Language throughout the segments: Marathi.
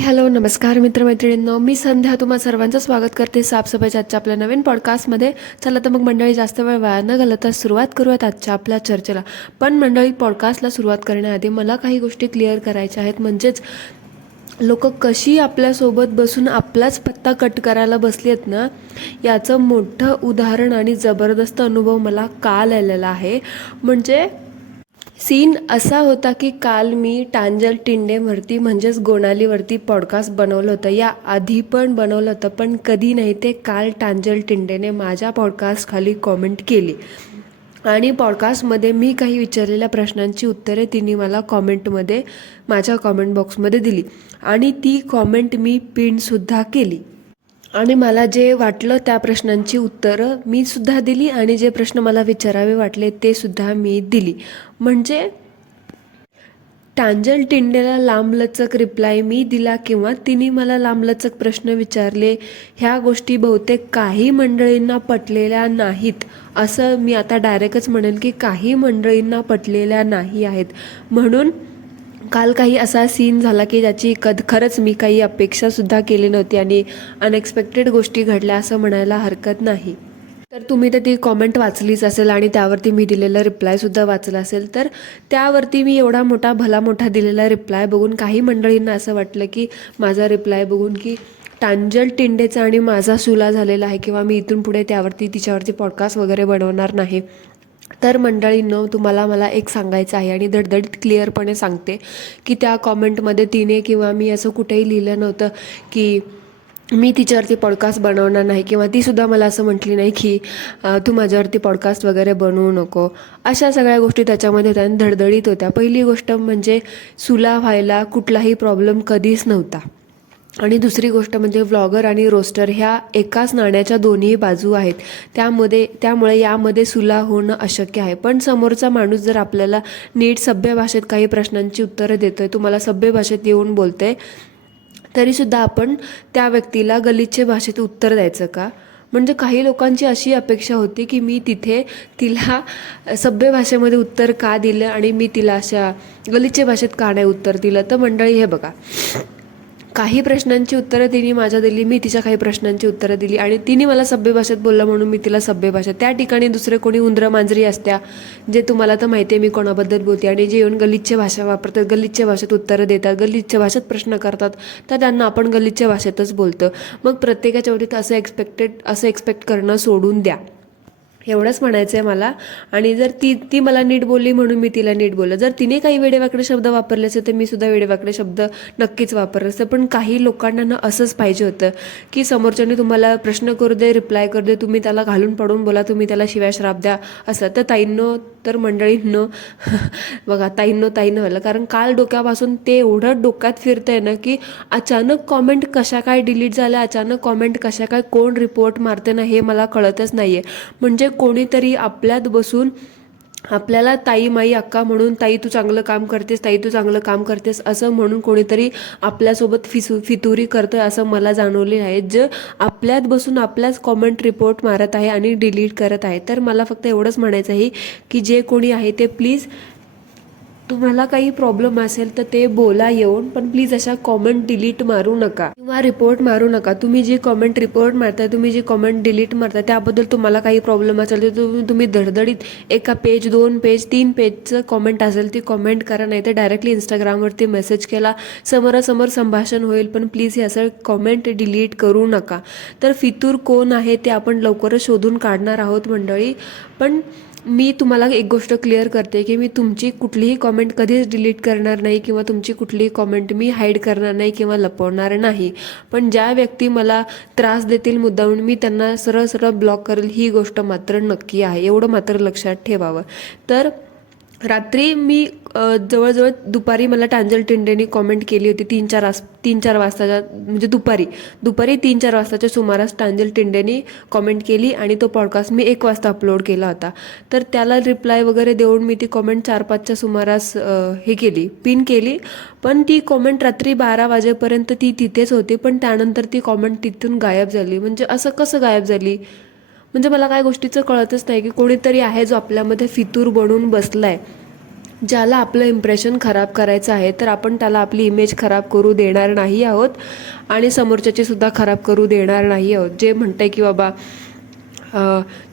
हॅलो नमस्कार मित्रमैत्रिणींनो, मी संध्या तुम्हा सर्वांचं स्वागत करते साफसफाईच्या आजच्या आपल्या नवीन पॉडकास्टमध्ये. चला तर मग मंडळी, जास्त वेळ वाया न घालवता सुरुवात करूयात आजच्या आपल्या चर्चेला. पण मंडळी, पॉडकास्टला सुरुवात करण्याआधी मला काही गोष्टी क्लिअर करायच्या आहेत. म्हणजेच लोक कशी आपल्यासोबत बसून आपलाच पत्ता कट करायला बसली आहेत ना, याचं मोठं उदाहरण आणि जबरदस्त अनुभव मला काल आलेला आहे. म्हणजे सीन असा होता की काल मी टांजल टिंडेवरती म्हणजेच गोनालीवरती पॉडकास्ट बनवलं होतं. या आधी पण बनवलं होतं, पण कधी नाही ते काल टांजल टिंडेने माझ्या पॉडकास्ट खाली कॉमेंट केली आणि पॉडकास्टमध्ये मी काही विचारलेल्या प्रश्नांची उत्तरे तिने मला कॉमेंटमध्ये, माझ्या कॉमेंट बॉक्समध्ये दिली आणि ती कॉमेंट मी पिनसुद्धा केली. आणि मला जे वाटलं त्या प्रश्नांची उत्तरं मी सुद्धा दिली आणि जे प्रश्न मला विचारावे वाटले ते सुद्धा मी दिली. म्हणजे टांजल टिंडेला लांबलचक रिप्लाय मी दिला किंवा तिने मला लांबलचक प्रश्न विचारले, ह्या गोष्टी बहुतेक काही मंडळींना पटलेल्या नाहीत. असं मी आता डायरेक्टच म्हणेन की काही मंडळींना पटलेल्या नाही आहेत. म्हणून काल काही असा सीन झाला की ज्याची खरंच मी काही अपेक्षासुद्धा केली नव्हती आणि अनएक्सपेक्टेड गोष्टी घडल्या असं म्हणायला हरकत नाही. तर तुम्ही तर ती कॉमेंट वाचलीच असेल आणि त्यावरती मी दिलेला रिप्लायसुद्धा वाचला असेल. तर त्यावरती मी एवढा भला मोठा दिलेला रिप्लाय बघून काही मंडळींना असं वाटलं की माझा रिप्लाय बघून की टांजल टिंडेचा आणि माझा सुला झालेला आहे किंवा मी इथून पुढे तिच्यावरती पॉडकास्ट वगैरे बनवणार नाही. तर मंडळींनो, तुम्हाला मला एक सांगायचं आहे आणि धडधडीत क्लिअरपणे सांगते की त्या कॉमेंटमध्ये तिने किंवा मी असं कुठेही लिहिलं नव्हतं की मी तिच्यावरती पॉडकास्ट बनवणार नाही किंवा तीसुद्धा मला असं म्हटली नाही की तू माझ्यावरती पॉडकास्ट वगैरे बनवू नको. अशा सगळ्या गोष्टी त्याच्यामध्ये होत्या आणि धडधडीत होत्या. पहिली गोष्ट म्हणजे सुला व्हायला कुठलाही प्रॉब्लेम कधीच नव्हता आणि दुसरी गोष्ट म्हणजे व्लॉगर आणि रोस्टर ह्या एकाच नाण्याच्या दोन्ही बाजू आहेत. त्यामुळे यामध्ये सुला होणं अशक्य आहे. पण समोरचा माणूस जर आपल्याला नीट सभ्य भाषेत काही प्रश्नांची उत्तरं देतोय, तुम्हाला सभ्य भाषेत येऊन बोलतोय, तरीसुद्धा आपण त्या व्यक्तीला गलिच्छ भाषेत उत्तर द्यायचं का? म्हणजे काही लोकांची अशी अपेक्षा होती की मी तिथे तिला सभ्य भाषेमध्ये उत्तर का दिलं आणि मी तिला अशा गलिच्छ भाषेत का नाही उत्तर दिलं. तर मंडळी, हे बघा, काही प्रश्नांची उत्तरं तिने माझ्या दिली, मी तिच्या काही प्रश्नांची उत्तरं दिली आणि तिने मला सभ्य भाषेत बोललं म्हणून मी तिला सभ्य भाषेत. त्या ठिकाणी दुसरे कोणी उंदरं मांजरी असत्या, जे तुम्हाला तर माहिती आहे मी कोणाबद्दल बोलते, आणि जे येऊन गलिच्छ भाषा वापरतात, गलिच्छ भाषेत उत्तरं देतात, गलिच्छ भाषेत प्रश्न करतात, तर त्यांना आपण गलिच्छ भाषेतच बोलतो. मग प्रत्येकाच्या बाबतीत असं एक्सपेक्ट करणं सोडून द्या, एवढंच म्हणायचं आहे मला. आणि जर ती मला नीट बोलली म्हणून मी तिला नीट बोललं. जर तिने काही वेडेवाकडे शब्द वापरले असेल तर मी सुद्धा वेडेवाकडे शब्द नक्कीच वापरले असते. पण काही लोकांना ना असंच पाहिजे होतं की समोरच्याने तुम्हाला प्रश्न करू दे, रिप्लाय करू दे, तुम्ही त्याला घालून पडून बोला, तुम्ही त्याला शिव्या श्राप द्या असं. तर ताईंनो, तर मंडळींनो बघा, ताईंनो व्हायला, कारण काल डोक्यापासून ते एवढं डोक्यात फिरतंय ना की अचानक कॉमेंट कशा काय डिलीट झाल्या, अचानक कॉमेंट कशा काय कोण रिपोर्ट मारते ना, हे मला कळतच नाही आहे. म्हणजे कोणीतरी आपल्यात बसून आपल्याला ताई, माई, अक्का म्हणून, ताई तू चांगलं काम करतेस, ताई तू चांगलं काम करतेस असं म्हणून कोणीतरी आपल्यासोबत फितुरी करतोय असं मला जाणवले आहे, जे आपल्यात बसून आपल्याच कॉमेंट रिपोर्ट मारत आहे आणि डिलीट करत आहे. तर मला फक्त एवढंच म्हणायचं आहे की जे कोणी आहे ते प्लीज, तुम्हाला काही प्रॉब्लेम असेल तर ते बोला येऊन, पण प्लीज अशा कॉमेंट डिलीट मारू नका किंवा रिपोर्ट मारू नका. तुम्ही जी कॉमेंट रिपोर्ट मारताय, तुम्ही जी कॉमेंट डिलीट मारताय, त्याबद्दल तुम्हाला काही प्रॉब्लेम असेल तर तुम्ही धडधडीत एका पेज, 2 पेज, 3 पेजचं कॉमेंट असेल ती कॉमेंट करा, नाही तर डायरेक्टली इंस्टाग्रामवरती मेसेज केला, समोरासमोर संभाषण होईल. पण प्लीज हे असं कॉमेंट डिलीट करू नका. तर फितूर कोण आहे ते आपण लवकरच शोधून काढणार आहोत मंडळी. पण मी तुम्हाला एक गोष्ट क्लिअर करते की मी तुमची कुठलीही कॉमेंट कधीच डिलीट करणार नाही किंवा तुमची कुठलीही कॉमेंट मी हाईड करणार नाही किंवा लपवणार नाही. पण ज्या व्यक्ती मला त्रास देतील मुद्दामून, मी त्यांना सरळ सरळ ब्लॉक करेल, ही गोष्ट मात्र नक्की आहे. एवढं मात्र लक्षात ठेवावं. तर रात्री मी जवळजवळ दुपारी मला टांजल टिंडेनी कॉमेंट केली होती 3-4 वाजताच्या, म्हणजे दुपारी 3-4 वाजताच्या सुमारास टांजल टिंडेनी कॉमेंट केली आणि तो पॉडकास्ट मी 1 वाजता अपलोड केला होता. तर त्याला रिप्लाय वगैरे देऊन मी ती कॉमेंट 4-5च्या सुमारास पिन केली. पण ती कॉमेंट रात्री 12 वाजेपर्यंत ती तिथेच होती, पण त्यानंतर ती कॉमेंट तिथून गायब झाली. म्हणजे असं कसं गायब झाली? म्हणजे मला काय गोष्टीचं कळतच नाही की कोणीतरी आहे जो आपल्यामध्ये फितूर बनून बसलाय ज्याला आपलं इम्प्रेशन खराब करायचं आहे तर आपण त्याला आपली इमेज खराब करू देणार नाही आहोत आणि समोरच्याची सुद्धा खराब करू देणार नाही आहोत. जे म्हणते की बाबा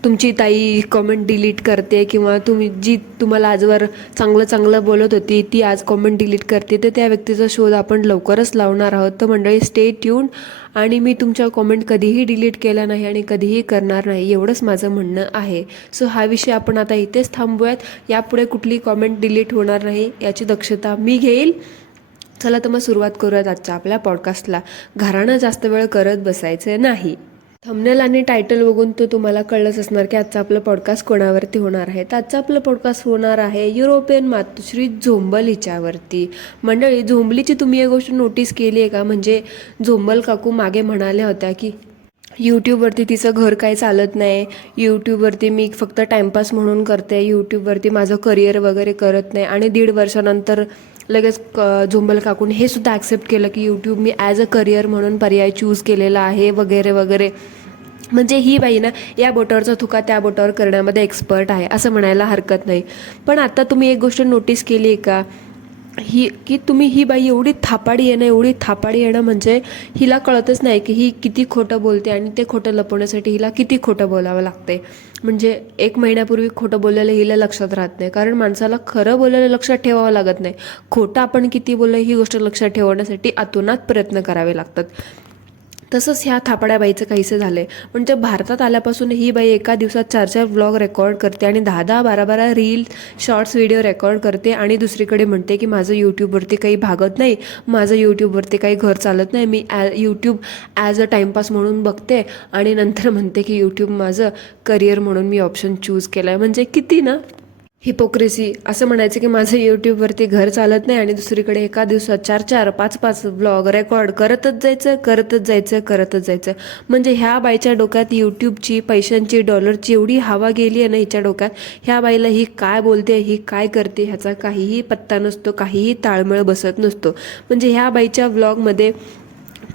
तुमची ताई कॉमेंट डिलीट करते किंवा जी तुम्हाला आजवर चांगलं चांगलं बोलत होती ती आज कॉमेंट डिलीट करते, तर त्या व्यक्तीचा शोध आपण लवकरच लावणार आहोत. तर मंडळी स्टे ट्यून. आणि मी तुमच्या कॉमेंट कधीही डिलीट केला नाही आणि कधीही करणार नाही, एवढंच माझं म्हणणं आहे. सो हा विषय आपण आता इथेच थांबूयात. यापुढे कुठली कॉमेंट डिलीट होणार नाही याची दक्षता मी घेईल. चला तर मग सुरुवात करूयात आजच्या आपल्या पॉडकास्टला. घराणं जास्त वेळ करत बसायचं नाही. थंबनेल आणि टायटल बघून तो तुम्हाला कळलंच असणार की आजचा आपलं पॉडकास्ट कोणावरती होणार आहे. तर आजचं आपलं पॉडकास्ट होणार आहे युरोपियन मातोश्री झोंबल हिच्यावरती. मंडळी, झोंबलीची तुम्ही एक गोष्ट नोटीस केली आहे का? म्हणजे झोंबल काकू मागे म्हणाल्या होत्या की यूट्यूबवरती तिचं घर काही चालत नाही, यूट्यूबवरती मी फक्त टाईमपास म्हणून करते, यूट्यूबवरती माझं करिअर वगैरे करत नाही. आणि 1.5 वर्षानंतर लगेच झोंबल काकून हे सुद्धा ॲक्सेप्ट केलं की YouTube me as a career म्हणून पर्याय चूज केलेला आहे वगैरे वगैरे. म्हणजे ही बाई ना या बोटावरचा थुका त्या बोटावर करण्यामध्ये एक्सपर्ट आहे असं म्हणायला हरकत नाही. पण आता तुम्ही एक गोष्ट नोटीस केली आहे का? ही बाई एवढी थापाडी आहे ना, म्हणजे हिला कळतच नाही की ही किती खोटं बोलते आणि ते खोटं लपवण्यासाठी हिला किती खोटं बोलावं लागते. म्हणजे 1 महिन्यापूर्वी खोटं बोललेलं हिला लक्षात राहत नाही, कारण माणसाला खरं बोललेलं लक्षात ठेवावं लागत नाही, खोटं आपण किती बोललं ही गोष्ट लक्षात ठेवण्यासाठी अतोनात प्रयत्न करावे लागतात. तसंच ह्या थापाड्या बाईचं काहीसं झालं आहे. म्हणजे भारतात आल्यापासून ही बाई एका दिवसात 4-4 व्लॉग रेकॉर्ड करते आणि 10-10, 12-12 रील शॉर्ट्स व्हिडिओ रेकॉर्ड करते आणि दुसरीकडे म्हणते की माझं यूट्यूबवरती काही भागत नाही, माझं यूट्यूबवरती काही घर चालत नाही, मी यूट्यूब ॲज अ टाईमपास म्हणून बघते आणि नंतर म्हणते की यूट्यूब माझं करिअर म्हणून मी ऑप्शन चूज केला आहे. म्हणजे किती ना हिपोक्रेसी. असं म्हणायचं की माझं यूट्यूबवरती घर चालत नाही आणि दुसरीकडे एका दिवसात 4-4, 5-5 व्लॉग रेकॉर्ड करतच जायचं. म्हणजे ह्या बाईच्या डोक्यात यूट्यूबची, पैशांची, डॉलरची एवढी हवा गेली आहे ना हिच्या डोक्यात. ह्या बाईला ही काय बोलते, ही काय करते ह्याचा काहीही पत्ता नसतो, काहीही ताळमेळ बसत नसतो. म्हणजे ह्या बाईच्या व्लॉगमध्ये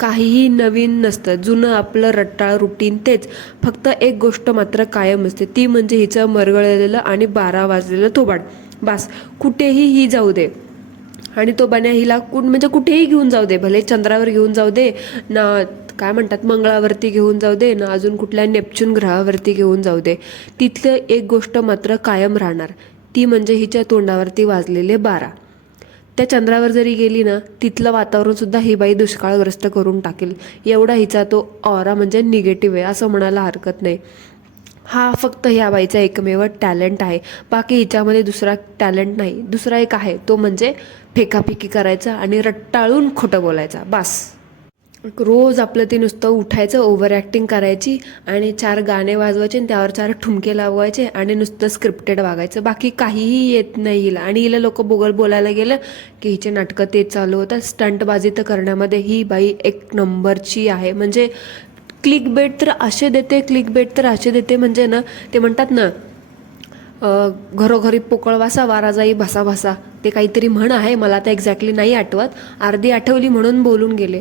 काहीही नवीन नसतं, जुनं आपलं रट्टाळ रुटीन तेच. फक्त एक गोष्ट मात्र कायम असते, ती म्हणजे हिचं मरगळलेलं आणि 12 वाजलेलं थोबाड. बास, कुठेही ही जाऊ दे आणि तो बन्या हिला म्हणजे कुठेही घेऊन जाऊ दे, भले चंद्रावर घेऊन जाऊ दे ना, काय म्हणतात मंगळावरती घेऊन जाऊ दे ना, अजून कुठल्या नेपच्यून ग्रहावरती घेऊन जाऊ दे, तिथलं एक गोष्ट मात्र कायम राहणार, ती म्हणजे हिच्या तोंडावरती वाजलेले 12. त्या चंद्रावर जरी गेली ना, तिथलं वातावरण सुद्धा ही बाई दुष्काळग्रस्त करून टाकेल, एवढा हिचा तो ऑरा म्हणजे निगेटिव्ह आहे असं म्हणायला हरकत नाही. हा फक्त ह्या बाईचा एकमेव टॅलेंट आहे, बाकी हिच्यामध्ये दुसरा टॅलेंट नाही. दुसरा एक आहे, तो म्हणजे फेकाफेकी करायचा आणि रट्टाळून खोटं बोलायचा. बास, रोज आपलं ते नुसतं उठायचं, ओव्हर ॲक्टिंग करायची आणि 4 गाणे वाजवायचे आणि त्यावर 4 ठुमके लावायचे आणि नुसतं स्क्रिप्टेड वागायचं, बाकी काहीही येत नाही हिला. आणि हिला लोक बोलायला गेलं की हिचे नाटकं तेच चालू होतात. स्टंटबाजी तर करण्यामध्ये ही बाई 1 नंबरची आहे. म्हणजे क्लिकबेट तर असे देते म्हणजे ना, ते म्हणतात ना घरोघरी पोकळ वासा वारा जाई भासा भासा, ते काहीतरी म्हण आहे, मला आता एक्झॅक्टली नाही आठवत, अर्धी आठवली म्हणून बोलून गेले,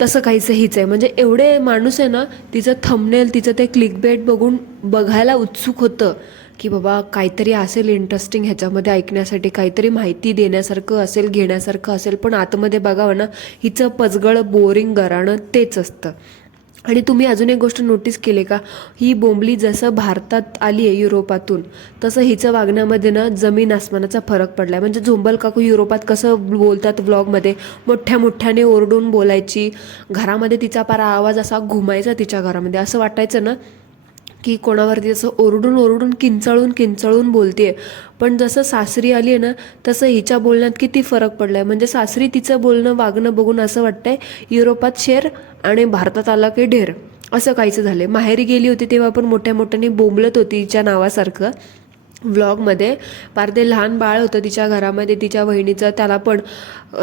तसं काहीचं हीच आहे. म्हणजे एवढे माणूस आहे ना, तिचं थंबनेल, तिचं ते क्लिकबेट बघून बघायला उत्सुक होतं की बाबा काहीतरी असेल इंटरेस्टिंग ह्याच्यामध्ये, ऐकण्यासाठी काहीतरी माहिती देण्यासारखं असेल, घेण्यासारखं असेल, पण आतमध्ये बघावं ना हिचं पचगळ बोरिंग घराणं तेच असतं. आणि तुम्ही अजून एक गोष्ट नोटीस केली का? ही बोंबली जसं भारतात आली आहे युरोपातून, तसं हिचं वागण्यामध्ये ना जमीन आसमानाचा फरक पडला आहे. म्हणजे झोंबल काकू युरोपात कसं बोलतात व्लॉगमध्ये, मोठ्याने ओरडून बोलायची, घरामध्ये तिचा पारा आवाज असा घुमायचा तिच्या घरामध्ये, असं वाटायचं ना की कोणावरती असं ओरडून किंचाळून बोलते. पण जसं सासरी आली आहे ना, तसं हिच्या बोलण्यात किती फरक पडला आहे. म्हणजे सासरी तिचं बोलणं वागणं बघून असं वाटतंय युरोपात शेर आणि भारतात आला की ढेर, असं काहीचं झालं. माहेरी गेली होती तेव्हा पण मोठ्याने बोंबलत होती हिच्या नावासारखं व्लॉगमध्ये. पार ते लहान बाळ होतं तिच्या घरामध्ये, तिच्या बहिणीचं, त्याला पण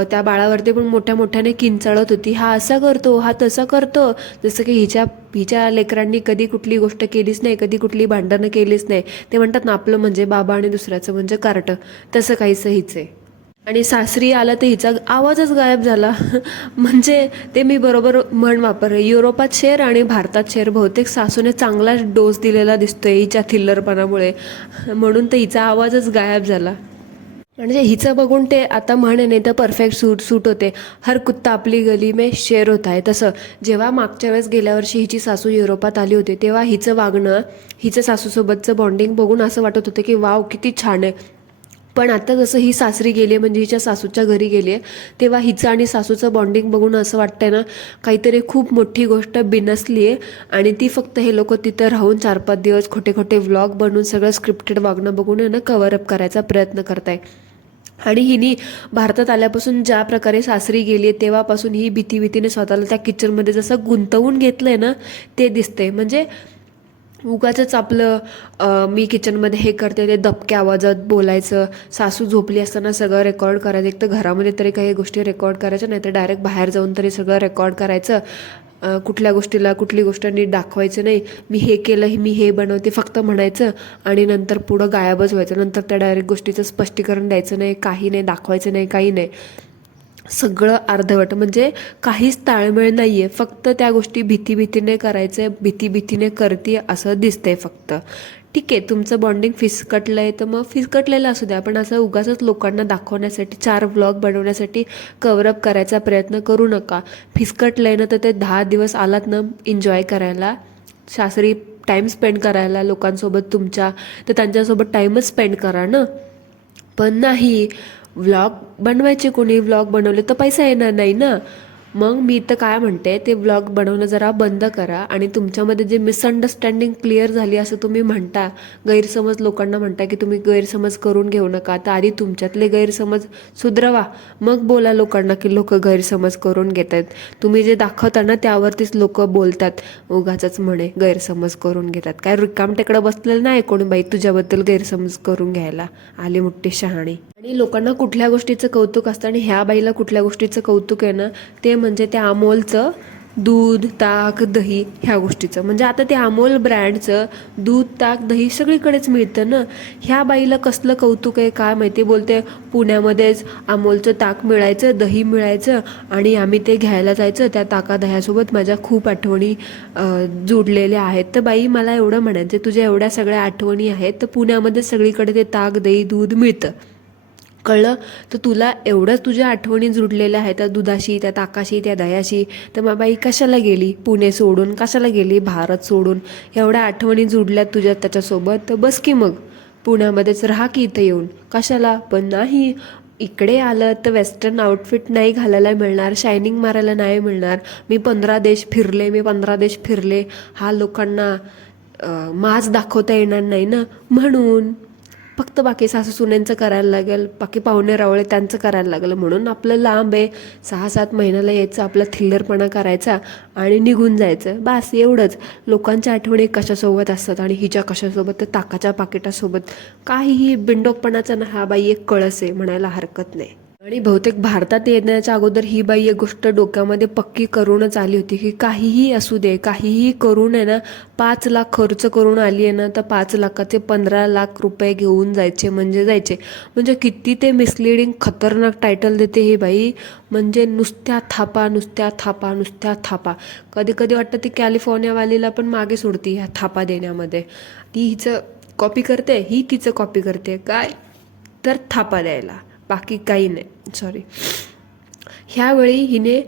त्या बाळावरती पण मोठ्याने किंचाळत होती, हा असा करतो, हा तसा करतो. जसं की हिच्या लेकरांनी कधी कुठली गोष्ट केलीच नाही, कधी कुठली भांडणं केलीच नाही. ते म्हणतात ना, आपलं म्हणजे बाबा आणि दुसऱ्याचं म्हणजे कार्ट, तसं काहीचं हिचं आहे. आणि सासरी आला तर हिचा आवाजच गायब झाला. म्हणजे ते मी बरोबर म्हण वापरले, युरोपात शेर आणि भारतात शेर. बहुतेक सासूने चांगलाच डोस दिलेला दिसतोय हिच्या थिल्लरपणामुळे, म्हणून तर हिचा आवाजच गायब झाला. म्हणजे हिचं बघून ते आता म्हणे नाही तर परफेक्ट सूट होते, हर कुत्ता आपली गली में शेर होत आहे. तसं जेव्हा मागच्या वेळेस गेल्या वर्षी हिची सासू युरोपात आली होती तेव्हा हिचं वागणं, हिचं सासूसोबतचं बॉन्डिंग बघून असं वाटत होतं की वाव किती छान आहे. पण आता जसं ही सासरी गेली आहे, म्हणजे हिच्या सासूच्या घरी गेली आहे, तेव्हा हिचं आणि सासूचं बॉन्डिंग बघून असं वाटतंय ना काहीतरी खूप मोठी गोष्ट बिनसली आहे. आणि ती फक्त हे लोक तिथं राहून 4-5 दिवस खोटे खोटे व्लॉग बनवून सगळं स्क्रिप्टेड वागणं बघून आहे ना कव्हरअप करायचा प्रयत्न करताय. आणि हिनी भारतात आल्यापासून ज्या प्रकारे सासरी गेली आहे तेव्हापासून ही भीतीने स्वतःला त्या किचनमध्ये जसं गुंतवून घेतलंय ना ते दिसतंय. म्हणजे उगाचच आपलं मी किचनमध्ये हे करते ते दबक्या आवाजात बोलायचं, सासू झोपली असताना सगळं रेकॉर्ड करायचं. एक तर घरामध्ये तरी काही गोष्टी रेकॉर्ड करायच्या, नाही तर डायरेक्ट बाहेर जाऊन तरी सगळं रेकॉर्ड करायचं. कुठल्या गोष्टीला कुठली गोष्ट नीट दाखवायचं नाही, मी हे केलं मी हे बनवते फक्त म्हणायचं आणि नंतर पुढं गायबच व्हायचं. नंतर त्या डायरेक्ट गोष्टीचं स्पष्टीकरण द्यायचं नाही, काही नाही दाखवायचं नाही, काही नाही. सगळं अर्धवट, म्हणजे काहीच ताळमेळ नाही आहे. फक्त त्या गोष्टी भीतीने करायचं, भीतीने करते असं दिसतंय फक्त. ठीक आहे, तुमचं बॉन्डिंग फिसकटलं आहे तर मग फिसकटलेलं असू द्या, पण असं उगाचच लोकांना दाखवण्यासाठी 4 व्लॉग बनवण्यासाठी कव्हरअप करायचा प्रयत्न करू नका. फिसकटलं आहे ना तर ते 10 दिवस आलात ना एन्जॉय करायला, सासरी टाईम स्पेंड करायला लोकांसोबत तुमच्या, तर त्यांच्यासोबत टाईमच स्पेंड करा ना. पण नाही, व्लॉग बनवायचे, कोणी व्लॉग बनवले तर पैसा येणार नाही ना. मग मी तर काय म्हणते, ते व्लॉग बनवणं जरा बंद करा. आणि तुमच्यामध्ये जे मिसअंडरस्टँडिंग क्लिअर झाली असं तुम्ही म्हणता, गैरसमज लोकांना म्हणता की तुम्ही गैरसमज करून घेऊ नका, तर आधी तुमच्यातले गैरसमज सुधरवा, मग बोला लोकांना की लोक गैरसमज करून घेत आहेत. तुम्ही जे दाखवता ना त्यावरतीच लोक बोलतात, उगाचच म्हणे गैरसमज करून घेतात. काय रिकामटेकडं बसलेलं नाही कोणी बाई तुझ्याबद्दल गैरसमज करून घ्यायला, आली मोठी शहाणी. आणि लोकांना कुठल्या गोष्टीचं कौतुक असतं आणि ह्या बाईला कुठल्या गोष्टीचं कौतुक आहे ना, ते म्हणजे त्या अमोलचं दूध ताक दही ह्या गोष्टीचं. म्हणजे आता ते अमोल ब्रँडचं दूध ताक दही सगळीकडेच मिळतं ना, ह्या बाईला कसलं कौतुक आहे काय माहिती. बोलते पुण्यामध्येच अमोलचं ताक मिळायचं, दही मिळायचं आणि आम्ही ते घ्यायला जायचं, त्या ताका दह्यासोबत माझ्या खूप आठवणी जोडलेल्या आहेत. तर बाई मला एवढं म्हणायचं, तुझ्या एवढ्या सगळ्या आठवणी आहेत तर पुण्यामध्ये सगळीकडे ते ताक दही दूध मिळतं, कळलं. तर तुला एवढंच तुझ्या आठवणी जुडलेल्या आहेत त्या दुधाशी, त्या ताकाशी, त्या दह्याशी, तर मग बाई कशाला गेली पुणे सोडून, कशाला गेली भारत सोडून. एवढ्या आठवणी जुडल्यात तुझ्या त्याच्यासोबत, तर बस की मग पुण्यामध्येच राहा की इथं येऊन, कशाला. पण नाही, इकडे आलं तर वेस्टर्न आउटफिट नाही घालायला मिळणार, शायनिंग मारायला नाही मिळणार. मी 15 देश फिरले, हा लोकांना माज दाखवता येणार नाही ना, म्हणून फक्त बाकी सासू सुनेंचं करायला लागेल, बाकी पाहुणे रावळे त्यांचं करायला लागलं. म्हणून आपलं लांब आहे, 6-7 महिन्याला यायचं, आपला थिल्लरपणा करायचा आणि निघून जायचं, बस एवढंच. लोकांच्या आठवणी कशासोबत असतात आणि हिच्या कशासोबत, तर ताकाच्या पाकिटासोबत. काहीही बिंडोकपणाचा ना हा बाई एक कळस आहे म्हणायला हरकत नाही. आणि बहुतेक भारतात येण्याच्या अगोदर ही बाई एक गोष्ट डोक्यामध्ये पक्की करूनच आली होती की काहीही असू दे, काहीही करून आहे ना, 5 लाख खर्च करून आली आहे ना, तर 5 लाखाचे 15 लाख रुपये घेऊन जायचे म्हणजे जायचे. म्हणजे किती ते मिसलिडिंग खतरनाक टायटल देते ही बाई. म्हणजे नुसत्या थापा. कधी कधी वाटतं ती कॅलिफोर्नियावालीला पण मागे सोडती ह्या थापा देण्यामध्ये. ती हिचं कॉपी करते, ही तिचं कॉपी करते, काय तर थापा द्यायला, बाकी काही नाही. सॉरी. ह्यावेळी हिने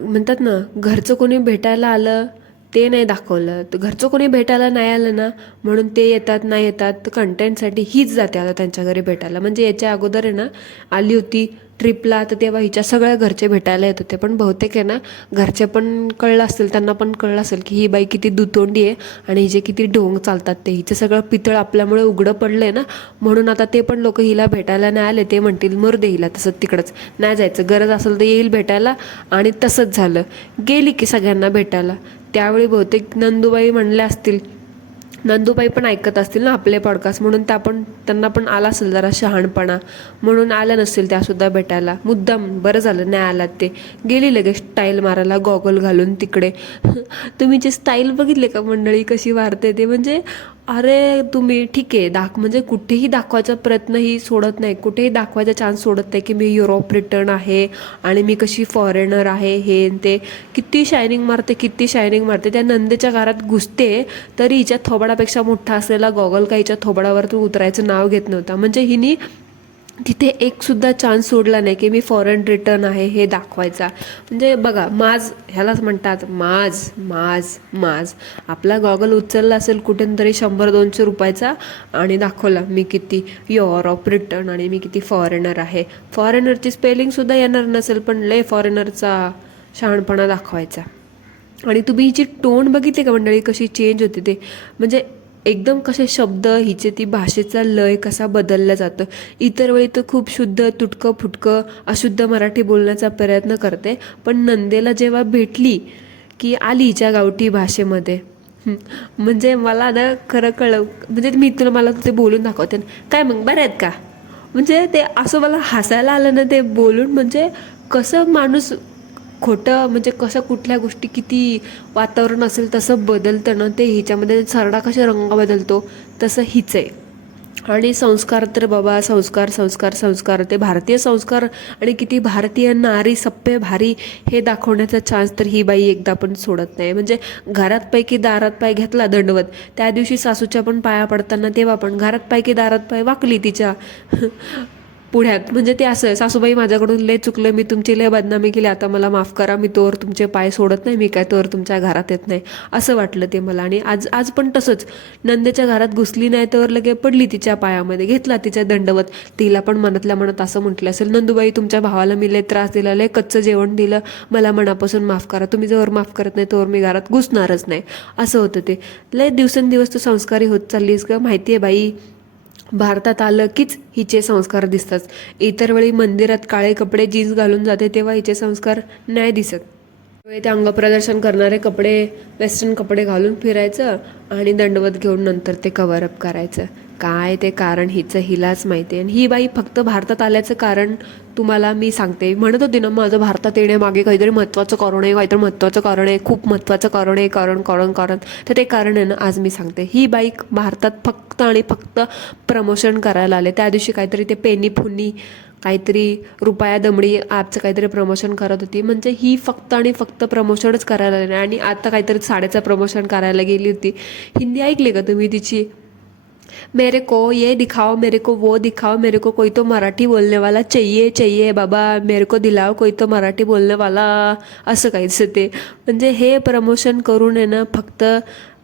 म्हणतात ना, घरचं कोणी भेटायला आलं ते नाही दाखवलं, तर घरचं कोणी भेटायला नाही आलं ना म्हणून ते येतात नाही येतात, तर कंटेंटसाठी हीच जाते आता त्यांच्या घरी भेटायला. म्हणजे याच्या अगोदर आहे ना आली होती ट्रिपला, तर तेव्हा हिच्या सगळ्या घरचे भेटायला येत होते. पण बहुतेक आहे ना घरचे पण कळलं असेल, त्यांना पण कळलं असेल की ही बाई किती दुतोंडी आहे आणि हिचे किती ढोंग चालतात ते. हिचं सगळं पितळ आपल्यामुळे उघडं पडलं आहे ना, म्हणून आता ते पण लोक हिला भेटायला नाही आले. ते म्हणतील मर दे हिला तसंच तिकडंच, नाही जायचं, गरज असेल तर येईल भेटायला. आणि तसंच झालं, गेली की सगळ्यांना भेटायला. त्यावेळी बहुतेक नंदूबाई म्हणल्या असतील, नंदूबाई पण ऐकत असतील ना आपले पॉडकास्ट, म्हणून त्यांना पण आला असेल जरा शहाणपणा, म्हणून आल्या नसतील त्यासुद्धा भेटायला. मुद्दाम, बरं झालं नाही आलात ते. गेली लगेच स्टाईल मारायला गॉगल घालून तिकडे. तुम्ही जे स्टाईल बघितले का मंडळी कशी वारते ते. म्हणजे अरे तुम्ही ठीक आहे म्हणजे कुठेही दाखवायचा प्रयत्न ही सोडत नाही, कुठेही दाखवायचा चान्स सोडत नाही की मी युरोप रिटर्न आहे आणि मी कशी फॉरेनर आहे हे ते. किती शायनिंग मारते. त्या नंदेच्या घरात घुसते तरी हिच्या थोबाडापेक्षा मोठा असलेला गॉगल का हिच्या थोबाडावर उतरायचं नाव घेत नव्हता. म्हणजे हिनी तिथे एक सुद्धा चान्स सोडला नाही की मी फॉरेन रिटर्न आहे हे दाखवायचा. म्हणजे बघा, ह्यालाच म्हणतात माज. आपला गॉगल उचलला असेल कुठून तरी 100-200 रुपयाचा आणि दाखवला मी किती युअर ऑफ रिटर्न आणि मी किती फॉरेनर आहे. फॉरेनरची स्पेलिंगसुद्धा येणार नसेल पण लय फॉरेनरचा शहाणपणा दाखवायचा. आणि तुम्ही हिची टोन बघितली का मंडळी, कशी चेंज होते ते. म्हणजे एकदम कसे शब्द, हिचे ती भाषेचा लय कसा बदलला जातो. इतर वेळी तर खूप शुद्ध तुटकं फुटकं अशुद्ध मराठी बोलण्याचा प्रयत्न करते, पण नंदेला जेव्हा भेटली की आली हिच्या गावठी भाषेमध्ये. म्हणजे मला ना खरं म्हणजे मी तुला मला ते बोलून दाखवते ना, काय मग बरं आहेत का. म्हणजे ते असं मला हसायला आलं ना ते बोलून. म्हणजे कसं माणूस खोटं, म्हणजे कसं कुठल्या गोष्टी किती वातावरण असेल तसं बदलतं ना ते. हिच्यामध्ये सरडा कशा रंग बदलतो तसं हीच आहे. आणि संस्कार तर बाबा, संस्कार ते भारतीय संस्कार आणि किती भारतीय नारी सप्पे भारी हे दाखवण्याचा चान्स तर ही बाई एकदा पण सोडत नाही. म्हणजे घरात पैकी दारात पाय घेतला दंडवत, त्या दिवशी सासूच्या पण पाया पडताना तेव्हा पण घरात पैकी दारात पाय वाकली तिच्या पुढ्यात. म्हणजे ते असं, सासूबाई माझ्याकडून लय चुकलं, मी तुमची लय बदनामी केली, आता मला माफ करा, मी तोवर तुमचे पाय सोडत नाही, मी काय तोवर तुमच्या घरात येत नाही, असं वाटलं ते मला. आणि आज पण तसंच, नंदेच्या घरात घुसली नाही तर लगे पडली तिच्या पायामध्ये, घेतला तिच्या दंडवत. तिला पण मनातल्या मनात असं म्हटलं असेल, नंदूबाई तुमच्या भावाला मी लय त्रास दिला, लय कच्चं जेवण दिलं, मला मनापासून माफ करा, तुम्ही जवळ माफ करत नाही तोवर मी घरात घुसणारच नाही, असं होतं ते. लय दिवसेंदिवस तू संस्कारी होत चाललीस ग, माहिती आहे बाई. भारतात आलं कीच हिचे संस्कार दिसतात. इतर वेळी मंदिरात काळे कपडे जीन्स घालून जाते तेव्हा हिचे संस्कार नाही दिसत. ते अंगप्रदर्शन करणारे कपडे, वेस्टर्न कपडे घालून फिरायचं आणि दंडवत घेऊन नंतर ते कव्हर अप करायचं. काय ते कारण हिचं हिलाच माहिती आहे. आणि ही बाई फक्त भारतात आल्याचं कारण तुम्हाला मी सांगते. म्हणत होती ना माझं भारतात येण्यामागे काहीतरी महत्त्वाचं कारण आहे, काहीतरी महत्त्वाचं कारण आहे, खूप महत्त्वाचं कारण आहे, कारण तर ते कारण आहे ना आज मी सांगते. ही बाई भारतात फक्त आणि फक्त प्रमोशन करायला आले. त्या दिवशी काहीतरी ते पेनी फुन्नी काहीतरी रुपया दमडी ॲपचं काहीतरी प्रमोशन करत होती. म्हणजे ही फक्त आणि फक्त प्रमोशनच करायला आली नाही. आणि आता काहीतरी साड्याचं प्रमोशन करायला गेली होती. हिंदी ऐकली का तुम्ही तिची, मेरे को ये दिखाओ, मेरे को वो दिखाओ, मेरे को कोई तो मराठी बोलने वाला चाहिए बाबा, मेरे को दिलाओ कोई तो मराठी बोलने वाला, असं काहीच ते. म्हणजे हे प्रमोशन करून आहे ना, फक्त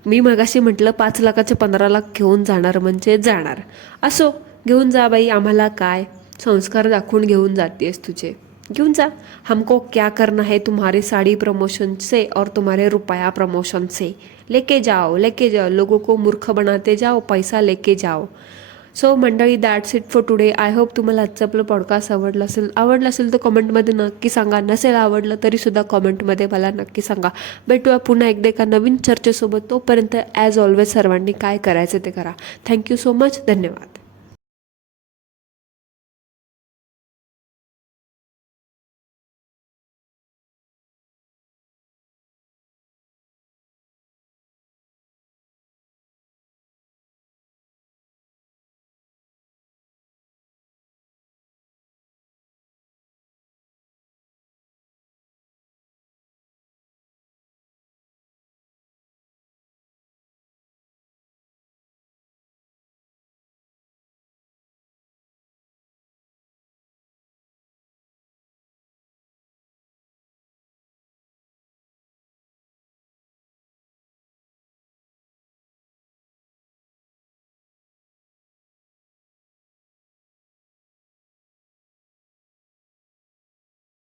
मी मगाशी म्हटलं 5 लाखाचे 15 लाख घेऊन जाणार म्हणजे जाणार. असो, घेऊन जा बाई, आम्हाला काय, संस्कार दाखवून घेऊन जातेस तुझे, घेऊन जा. हमको क्या करना है तुम्हारे साड़ी प्रमोशन से और तुम्हारे रुपया प्रमोशन से. लेके जाओ लोगों को मूर्ख बनाते जाओ, पैसा लेके जाओ. सो मंडळी, that's it for today. I hope तुम्हाला आजचं आपलं पॉडकास्ट आवडलं असेल तर कॉमेंटमध्ये नक्की सांगा. नसेल आवडलं तरीसुद्धा कॉमेंटमध्ये मला नक्की सांगा. भेटूया पुन्हा एकदा एका नवीन चर्चेसोबत. तोपर्यंत ॲज ऑलवेज सर्वांनी काय करायचं ते करा. Thank you so much. धन्यवाद.